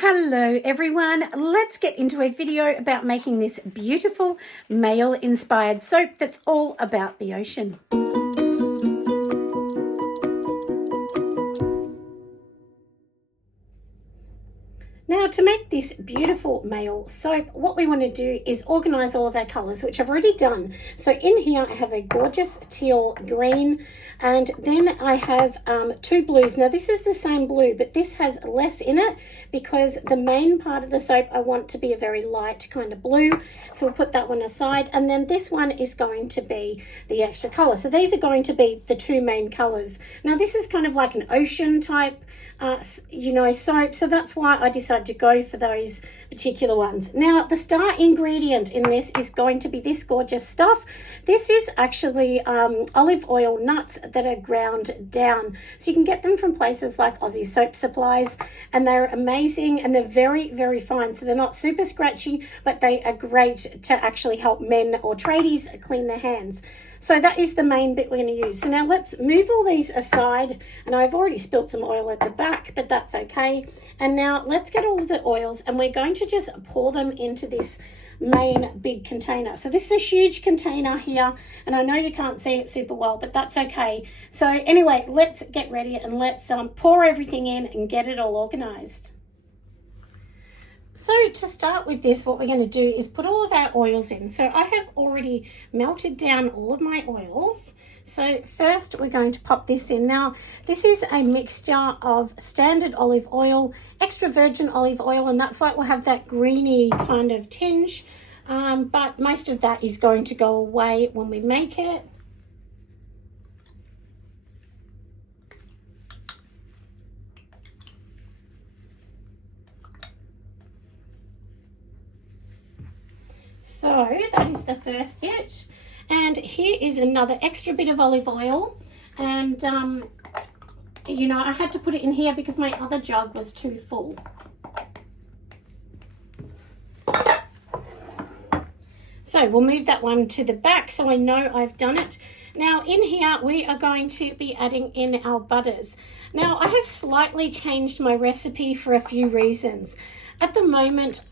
Hello everyone, let's get into a video about making this beautiful male inspired soap that's all about the ocean. Now, to make this beautiful male soap, what we want to do is organize all of our colors, which I've already done. So in here, I have a gorgeous teal green, and then I have two blues. Now, this is the same blue, but this has less in it because the main part of the soap I want to be a very light kind of blue. So we'll put that one aside. And then this one is going to be the extra color. So these are going to be the two main colors. Now, this is kind of like an ocean type soap, so that's why I decided to go for those particular ones. Now, the star ingredient in this is going to be this gorgeous stuff. This is actually olive oil nuts that are ground down, so you can get them from places like Aussie Soap Supplies, and they're amazing and they're very, very fine. So they're not super scratchy, but they are great to actually help men or tradies clean their hands. So that is the main bit we're going to use. So now let's move all these aside, and I've already spilled some oil at the back, but that's okay. And now let's get all of the oils, and we're going to just pour them into this main big container. So this is a huge container here, and I know you can't see it super well, but that's okay. So anyway, let's get ready and let's pour everything in and get it all organized. So to start with this, what we're going to do is put all of our oils in. So I have already melted down all of my oils. So first we're going to pop this in. Now, this is a mixture of standard olive oil, extra virgin olive oil, and that's why it will have that greeny kind of tinge. But most of that is going to go away when we make it. So that is the first bit, and here is another extra bit of olive oil, and I had to put it in here because my other jug was too full. So we'll move that one to the back so I know I've done it. Now in here we are going to be adding in our butters. Now I have slightly changed my recipe for a few reasons. At the moment,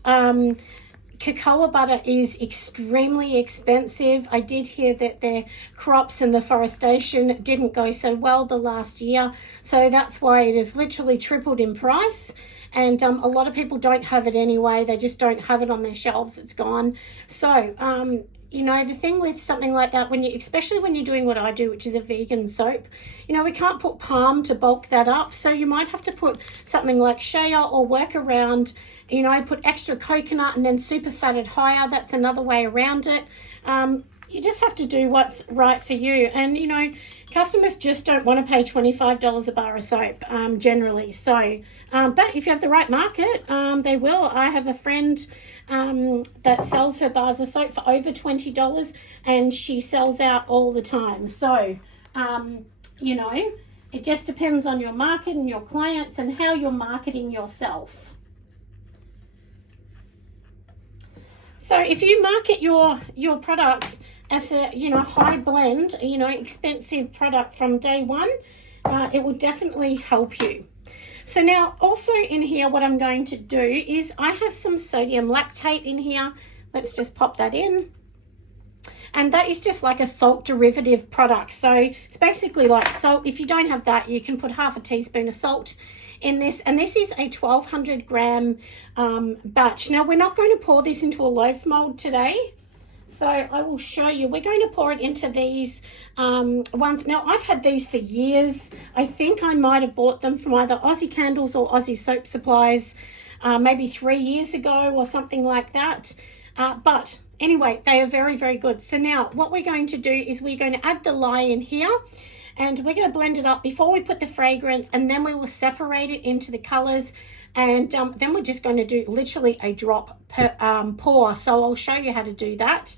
cocoa butter is extremely expensive. I did hear that their crops and the forestation didn't go so well the last year, so that's why it has literally tripled in price. And a lot of people don't have it anyway. They just don't have it on their shelves. It's gone. So the thing with something like that, especially when you're doing what I do, which is a vegan soap, we can't put palm to bulk that up. So you might have to put something like shea or work around, put extra coconut and then super fatted higher. That's another way around it. You just have to do what's right for you. And, customers just don't want to pay $25 a bar of soap generally. So, but if you have the right market, they will. I have a friend that sells her bars of soap for over $20, and she sells out all the time. So, it just depends on your market and your clients and how you're marketing yourself. So if you market your products as a high blend, expensive product from day one, it will definitely help you. So now also in here, what I'm going to do is I have some sodium lactate in here. Let's just pop that in. And that is just like a salt derivative product. So it's basically like salt. If you don't have that, you can put half a teaspoon of salt in this. And this is a 1200 gram batch. Now we're not going to pour this into a loaf mold today. So I will show you. We're going to pour it into these ones. Now, I've had these for years. I think I might have bought them from either Aussie Candles or Aussie Soap Supplies maybe 3 years ago or something like that. But anyway, they are very, very good. So now what we're going to do is we're going to add the lye in here, and we're going to blend it up before we put the fragrance, and then we will separate it into the colors. And then we're just going to do literally a drop per pour. So I'll show you how to do that.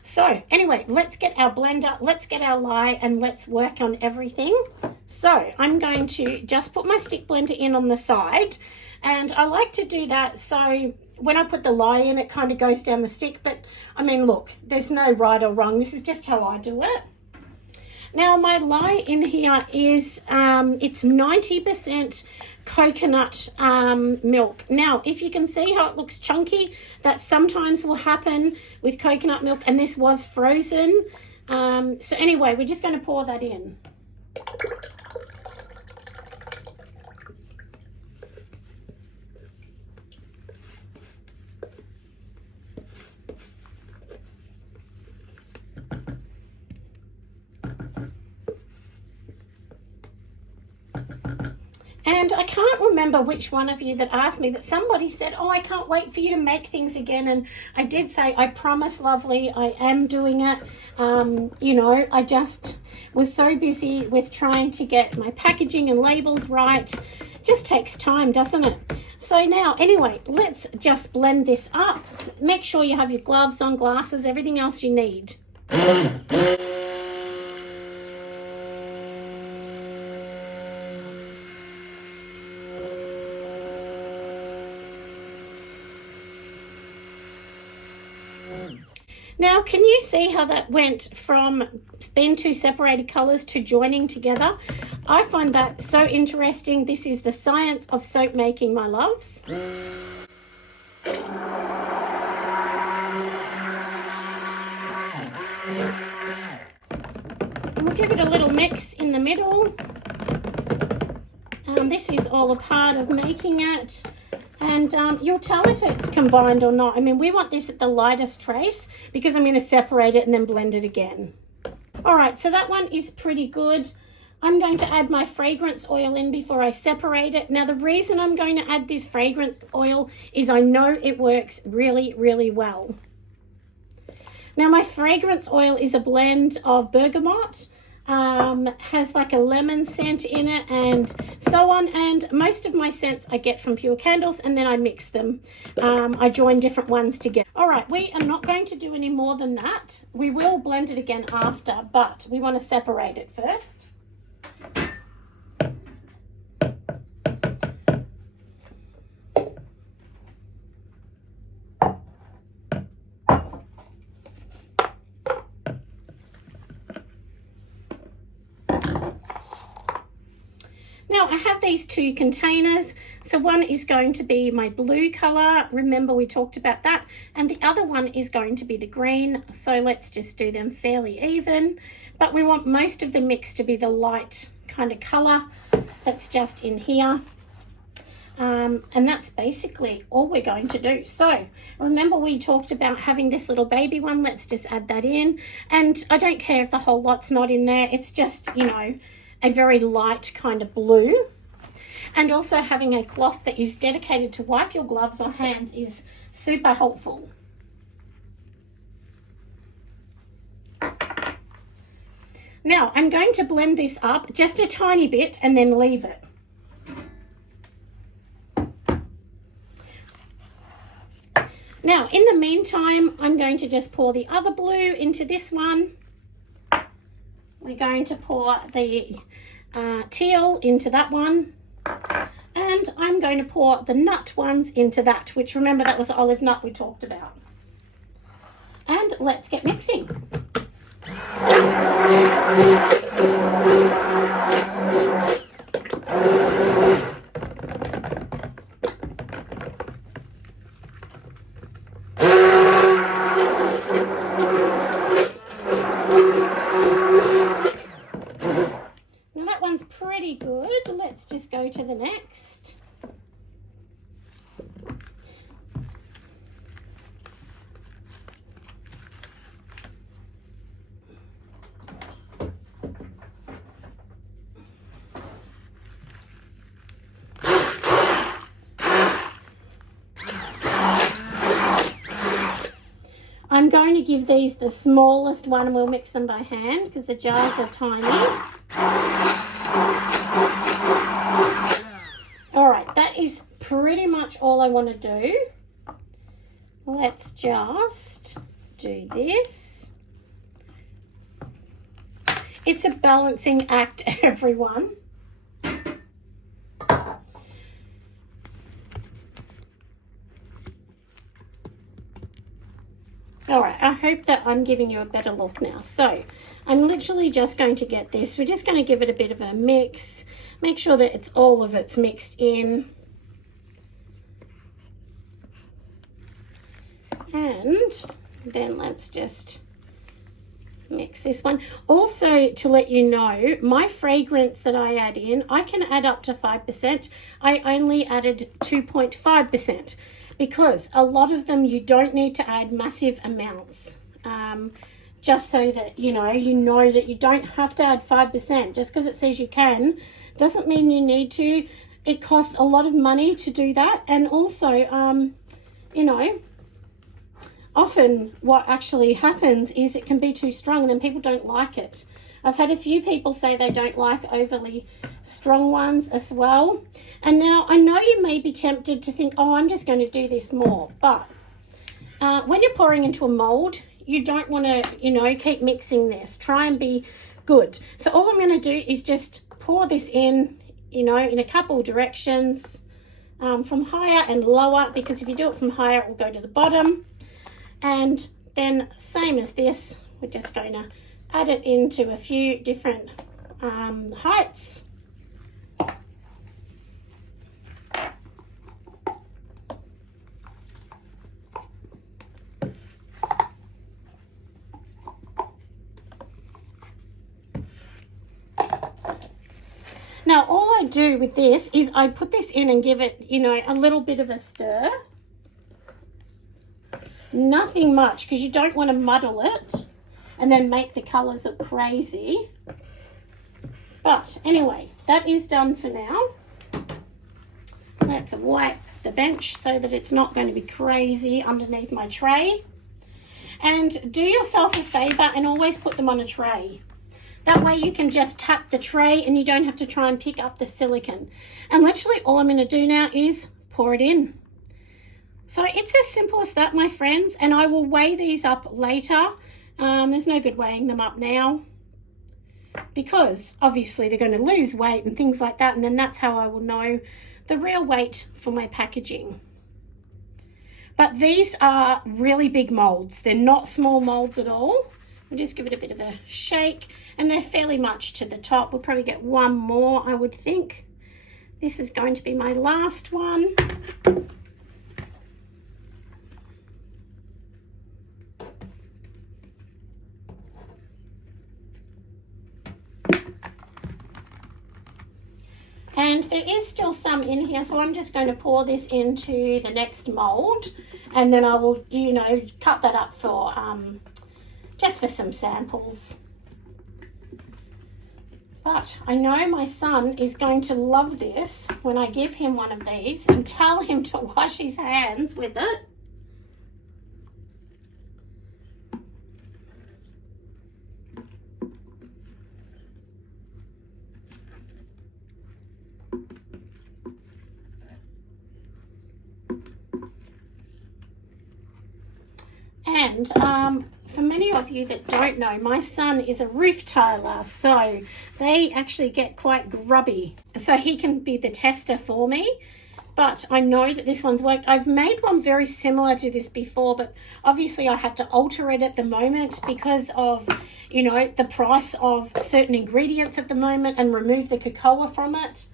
So anyway, let's get our blender, let's get our lye, and let's work on everything. So I'm going to just put my stick blender in on the side. And I like to do that so when I put the lye in, it kind of goes down the stick. But I mean, look, there's no right or wrong. This is just how I do it. Now my lye in here is, it's 90% coconut milk. Now, if you can see how it looks chunky, that sometimes will happen with coconut milk, and this was frozen. So anyway, we're just going to pour that in. And I can't remember which one of you that asked me, but somebody said, oh, I can't wait for you to make things again. And I did say, I promise, lovely, I am doing it. You know, I just was so busy with trying to get my packaging and labels right. It just takes time, doesn't it? So now, anyway, let's just blend this up. Make sure you have your gloves on, glasses, everything else you need. Now, can you see how that went from being two separated colours to joining together? I find that so interesting. This is the science of soap making, my loves. And we'll give it a little mix in the middle. This is all a part of making it. And you'll tell if it's combined or not. I mean, we want this at the lightest trace because I'm going to separate it and then blend it again. All right, so that one is pretty good. I'm going to add my fragrance oil in before I separate it. Now, the reason I'm going to add this fragrance oil is I know it works really, really well. Now, my fragrance oil is a blend of bergamot, has like a lemon scent in it and so on, and most of my scents I get from Pure Candles, and then I mix them. I join different ones together. All right, we are not going to do any more than that. We will blend it again after, but we want to separate it first. Now, I have these two containers. So one is going to be my blue color. Remember, we talked about that. And the other one is going to be the green. So let's just do them fairly even. But we want most of the mix to be the light kind of color that's just in here. And that's basically all we're going to do. So remember, we talked about having this little baby one. Let's just add that in. And I don't care if the whole lot's not in there. It's just, you know, a very light kind of blue. And also having a cloth that is dedicated to wipe your gloves or hands is super helpful. Now, I'm going to blend this up just a tiny bit and then leave it. Now, in the meantime, I'm going to just pour the other blue into this one. We're going to pour the teal into that one. And I'm going to pour the nut ones into that, which, remember, that was the olive nut we talked about. And let's get mixing. Pretty good. Let's just go to the next. I'm going to give these the smallest one and we'll mix them by hand because the jars are tiny. All right, that is pretty much all I want to do. Let's just do this. It's a balancing act, everyone. All right, I hope that I'm giving you a better look now. So I'm literally just going to get this. We're just going to give it a bit of a mix. Make sure that it's all of it's mixed in. And then let's just mix this one. Also, to let you know, my fragrance that I add in, I can add up to 5%. I only added 2.5%. Because a lot of them you don't need to add massive amounts, just so that you know that you don't have to add 5%. Just because it says you can doesn't mean you need to. It costs a lot of money to do that, and also often what actually happens is it can be too strong and then people don't like it. I've had a few people say they don't like overly strong ones as well. And now I know you may be tempted to think, oh, I'm just going to do this more. But when you're pouring into a mold, you don't want to, keep mixing this. Try and be good. So all I'm going to do is just pour this in, in a couple directions, from higher and lower, because if you do it from higher, it will go to the bottom. And then same as this, we're just going to add it into a few different heights. Now, all I do with this is I put this in and give it, a little bit of a stir. Nothing much, because you don't want to muddle it and then make the colours look crazy. But anyway, that is done for now. Let's wipe the bench so that it's not going to be crazy underneath my tray. And do yourself a favour and always put them on a tray. That way you can just tap the tray and you don't have to try and pick up the silicone. And literally all I'm going to do now is pour it in. So it's as simple as that, my friends, and I will weigh these up later. There's no good weighing them up now because obviously they're going to lose weight and things like that, and then that's how I will know the real weight for my packaging. But these are really big molds. They're not small molds at all. We'll just give it a bit of a shake, and they're fairly much to the top. We'll probably get one more, I would think. This is going to be my last one. And there is still some in here, so I'm just going to pour this into the next mold, and then I will, cut that up for just for some samples. But I know my son is going to love this when I give him one of these and tell him to wash his hands with it. And for many of you that don't know, my son is a roof tiler, so they actually get quite grubby. So he can be the tester for me, but I know that this one's worked. I've made one very similar to this before, but obviously I had to alter it at the moment because of, the price of certain ingredients at the moment, and remove the cocoa from it.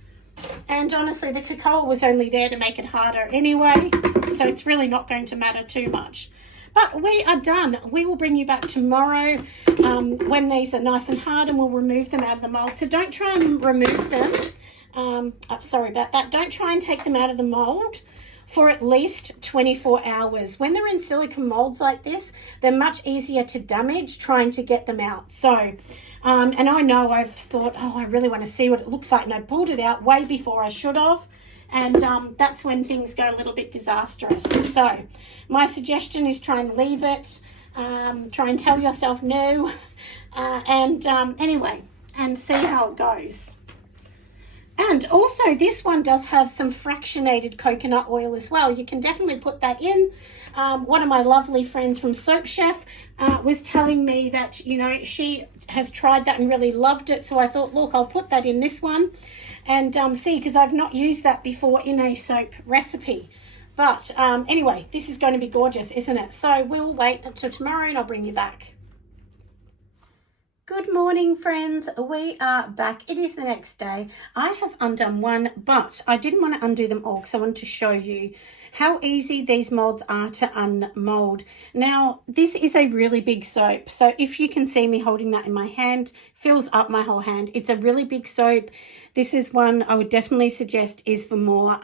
And honestly, the cocoa was only there to make it harder anyway, so it's really not going to matter too much. But we are done. We will bring you back tomorrow when these are nice and hard, and we'll remove them out of the mold. So don't try and remove them. Sorry about that. Don't try and take them out of the mold for at least 24 hours. When they're in silicone molds like this, they're much easier to damage trying to get them out. So, and I know I've thought, oh, I really want to see what it looks like, and I pulled it out way before I should have. And that's when things go a little bit disastrous. So my suggestion is try and leave it, try and tell yourself no, anyway, and see how it goes. And also this one does have some fractionated coconut oil as well. You can definitely put that in. One of my lovely friends from Soap Chef was telling me that, she has tried that and really loved it. So I thought, look, I'll put that in this one. And see, because I've not used that before in a soap recipe. But anyway, this is going to be gorgeous, isn't it? So we'll wait until tomorrow and I'll bring you back. Good morning, friends. We are back. It is the next day. I have undone one, but I didn't want to undo them all because I wanted to show you how easy these molds are to unmold. Now, this is a really big soap. So if you can see me holding that in my hand, fills up my whole hand. It's a really big soap. This is one I would definitely suggest is for more,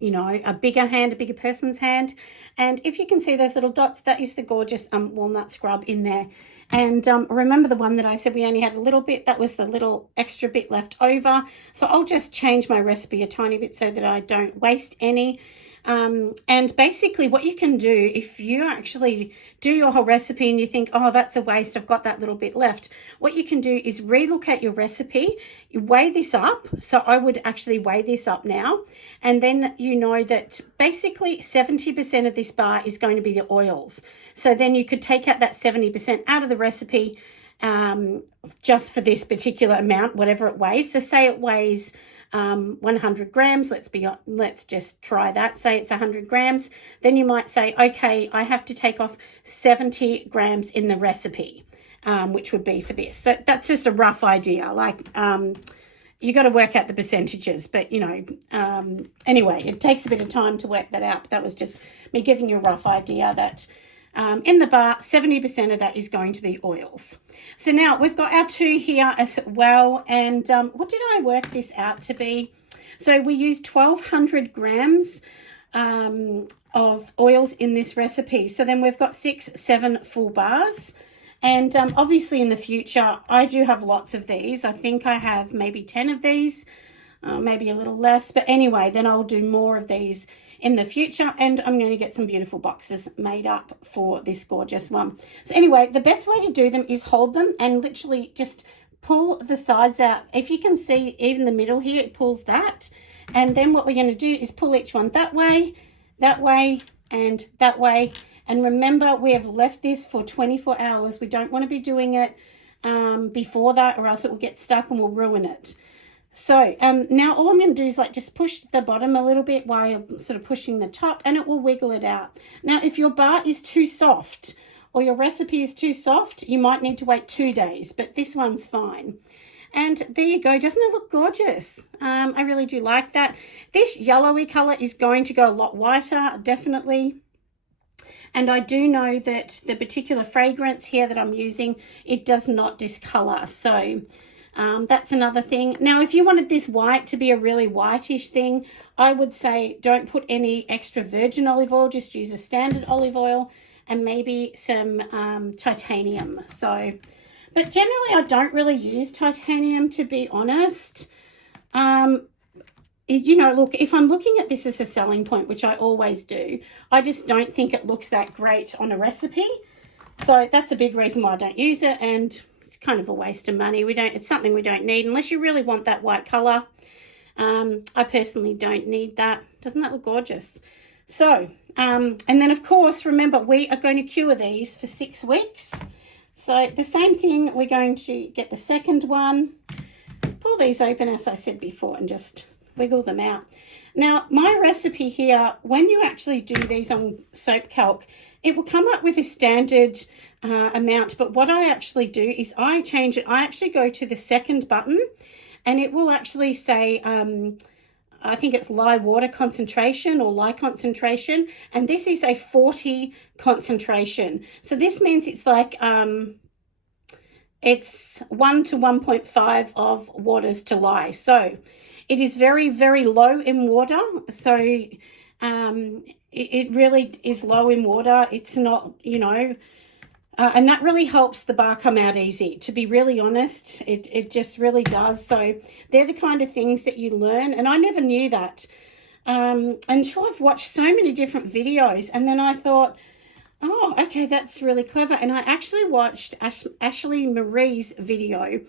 you know, a bigger hand, a bigger person's hand. And if you can see those little dots, that is the gorgeous walnut scrub in there. And remember the one that I said we only had a little bit? That was the little extra bit left over. So I'll just change my recipe a tiny bit so that I don't waste any. And basically what you can do, if you actually do your whole recipe and you think, oh, that's a waste, I've got that little bit left, what you can do is relook at your recipe, you weigh this up. So I would actually weigh this up now. And then you know that basically 70% of this bar is going to be the oils. So then you could take out that 70% out of the recipe just for this particular amount, whatever it weighs. So say it weighs 100 grams, let's just try that, say it's 100 grams, then you might say, okay, I have to take off 70 grams in the recipe, which would be for this. So that's just a rough idea, like you got to work out the percentages, but you know, anyway, it takes a bit of time to work that out, but that was just me giving you a rough idea that in the bar, 70% of that is going to be oils. So now we've got our two here as well. And what did I work this out to be? So we used 1,200 grams of oils in this recipe. So then we've got 7 full bars. And obviously in the future, I do have lots of these. I think I have maybe 10 of these, maybe a little less. But anyway, then I'll do more of these in the future, and I'm going to get some beautiful boxes made up for this gorgeous one. So anyway, the best way to do them is hold them and literally just pull the sides out. If you can see even the middle here, it pulls that. And then what we're going to do is pull each one that way, and that way. And remember, we have left this for 24 hours. We don't want to be doing it before that, or else it will get stuck and we'll ruin it. So now all I'm going to do is like just push the bottom a little bit while sort of pushing the top, and it will wiggle it out. Now, if your bar is too soft or your recipe is too soft, you might need to wait 2 days, but this one's fine. And there you go. Doesn't it look gorgeous? I really do like that. This yellowy color is going to go a lot whiter, definitely. And I do know that the particular fragrance here that I'm using, it does not discolor. So that's another thing. Now, if you wanted this white to be a really whitish thing, I would say don't put any extra virgin olive oil. Just use a standard olive oil and maybe some titanium. So, but generally, I don't really use titanium, to be honest. You know, look, if I'm looking at this as a selling point, which I always do, I just don't think it looks that great on a recipe. So that's a big reason why I don't use it, and it's kind of a waste of money. It's something we don't need unless you really want that white color. I personally don't need that. Doesn't that look gorgeous? So, and then of course, remember, we are going to cure these for 6 weeks. So the same thing, we're going to get the second one, pull these open as I said before, and just wiggle them out. Now, my recipe here, when you actually do these on soap calc, it will come up with a standard amount, but what I actually do is I change it. I actually go to the second button, and it will actually say, I think it's lye water concentration or lye concentration, and this is a 40 concentration. So this means it's like, it's 1 to 1.5 of waters to lye. So it is very, very low in water. So it really is low in water. It's not, you know, and that really helps the bar come out easy. To be really honest, it just really does. So they're the kind of things that you learn. And I never knew that until I've watched so many different videos. And then I thought, oh, okay, that's really clever. And I actually watched Ashley Marie's video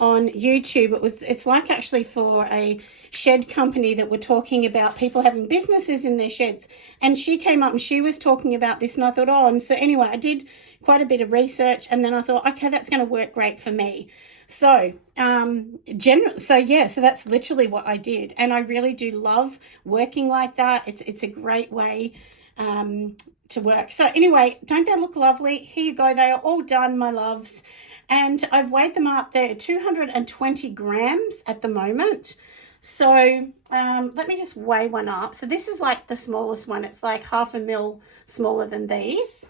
on YouTube. It's like actually for a shed company that were talking about people having businesses in their sheds. And she came up and she was talking about this, and I thought, oh, and so anyway, I did quite a bit of research, and then I thought, okay, that's going to work great for me. So, so that's literally what I did. And I really do love working like that. It's a great way to work. So anyway, don't they look lovely? Here you go. They are all done, my loves. And I've weighed them up. They're 220 grams at the moment. So let me just weigh one up. So this is like the smallest one. It's like 0.5 ml smaller than these.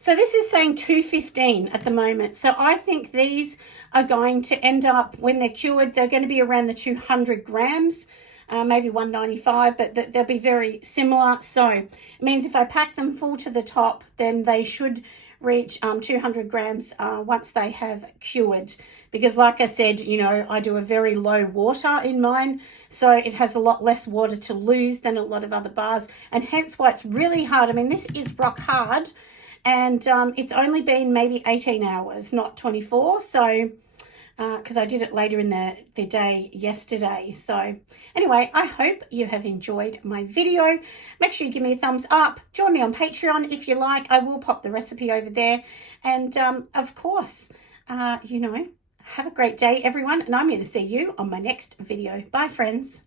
So this is saying 215 at the moment. So I think these are going to end up, when they're cured, they're going to be around the 200 grams, maybe 195, but they'll be very similar. So it means if I pack them full to the top, then they should reach 200 grams once they have cured. Because like I said, you know, I do a very low water in mine, so it has a lot less water to lose than a lot of other bars, and hence why it's really hard. I mean, this is rock hard, and it's only been maybe 18 hours, not 24. So because I did it later in the day yesterday. So anyway, I hope you have enjoyed my video. Make sure you give me a thumbs up. Join me on Patreon if you like. I will pop the recipe over there. And of course, you know, have a great day, everyone. And I'm going to see you on my next video. Bye, friends.